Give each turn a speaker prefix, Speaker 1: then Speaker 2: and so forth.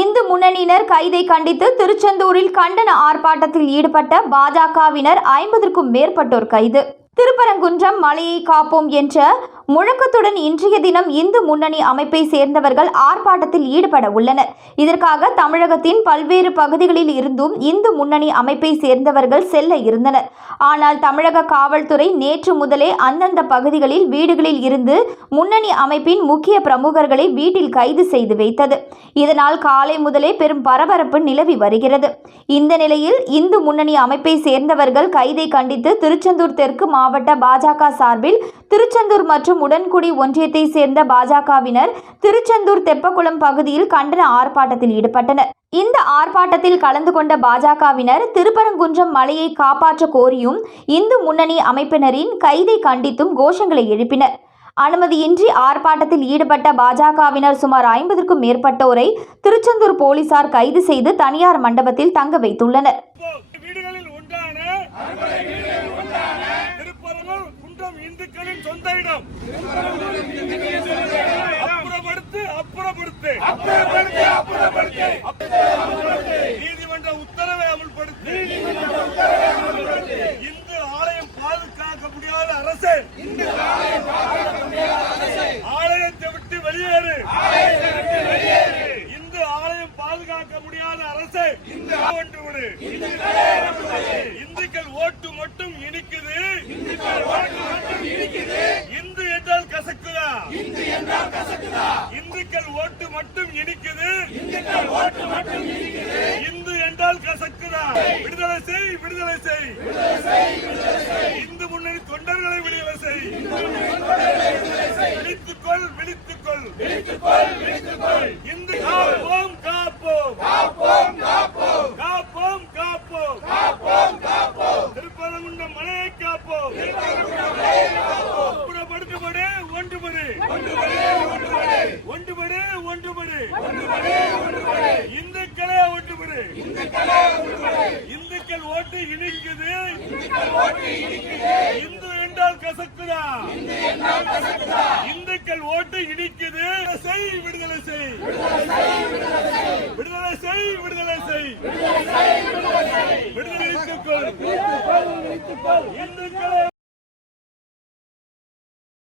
Speaker 1: இந்து முன்னணியினர் கைதை கண்டித்து திருச்செந்தூரில் கண்டன ஆர்ப்பாட்டத்தில் ஈடுபட்ட பாஜகவினர் ஐம்பதற்கும் மேற்பட்டோர் கைது. திருப்பரங்குன்றம் மலையை காப்போம் என்ற முழக்கத்துடன் இன்றைய தினம் இந்து முன்னணி அமைப்பை சேர்ந்தவர்கள் ஆர்ப்பாட்டத்தில் ஈடுபட உள்ளனர். இதற்காக தமிழகத்தின் பல்வேறு பகுதிகளில் இருந்தும் இந்து முன்னணி அமைப்பை சேர்ந்தவர்கள் செல்ல இருந்தனர். ஆனால் தமிழக காவல்துறை நேற்று முதலே அந்தந்த பகுதிகளில் வீடுகளில் இருந்து முன்னணி அமைப்பின் முக்கிய பிரமுகர்களை வீட்டில் கைது செய்து வைத்தது. இதனால் காலை முதலே பெரும் பரபரப்பு நிலவி வருகிறது. இந்த நிலையில் இந்து முன்னணி அமைப்பை சேர்ந்தவர்கள் கைதை கண்டித்து திருச்செந்தூர் தெற்கு மாவட்ட பாஜக சார்பில் திருச்செந்தூர் மற்றும் உடன்குடி ஒன்றியத்தை சேர்ந்த பாஜகவினர் திருச்செந்தூர் தெப்பக்குளம் பகுதியில் கண்டன ஆர்ப்பாட்டத்தில் ஈடுபட்டனர். இந்த ஆர்ப்பாட்டத்தில் கலந்து கொண்ட பாஜகவினர் திருப்பரங்குன்றம் மலையை காப்பாற்ற கோரியும் இந்து முன்னணி அமைப்பினரின் கைதை கண்டித்தும் கோஷங்களை எழுப்பினர். அனுமதியின்றி ஆர்ப்பாட்டத்தில் ஈடுபட்ட பாஜகவினர் சுமார் ஐம்பதற்கும் மேற்பட்டோரை திருச்செந்தூர் போலீசார் கைது செய்து தனியார் மண்டபத்தில் தங்க வைத்துள்ளனர்.
Speaker 2: அப்புறப்படுத்து அப்புறப்படுத்து. பாதுகாக்க முடியாத அரசு ஒன்று விடு. இந்துக்கள் ஓட்டு மட்டும் இனிக்குது. இந்து என்றால் கசக்குதா? இந்துக்கள் ஓட்டு மட்டும் இனிக்குது. இந்து என்றால் கசக்குதா? விடுதலை செய் விடுதலை செய் இந்து முன்னணி தொண்டர்களை விடுதலை செய் விழித்துக்கொள் விழித்துக்கொள் இந்து காப்போம் காப்போம் காப்போம் காப்போம் திருப்பரங்குன்றம் மலையை காப்போம் அப்புறப்படுத்துபடு ஒன்றுபடு. ஒன்றுபடு ஒன்றுபடு. இந்துக்களே ஒன்றுபடு. இந்துக்கள் ஓட்டு இனிக்குது. இந்து என்றால் கசக்குதா? இந்துக்கள் ஓட்டு இனிக்குது. செய் விடுதலை செய். விடுதலை செய் விடுதலை செய். விடுதலை இந்துக்கள் இந்துக்களே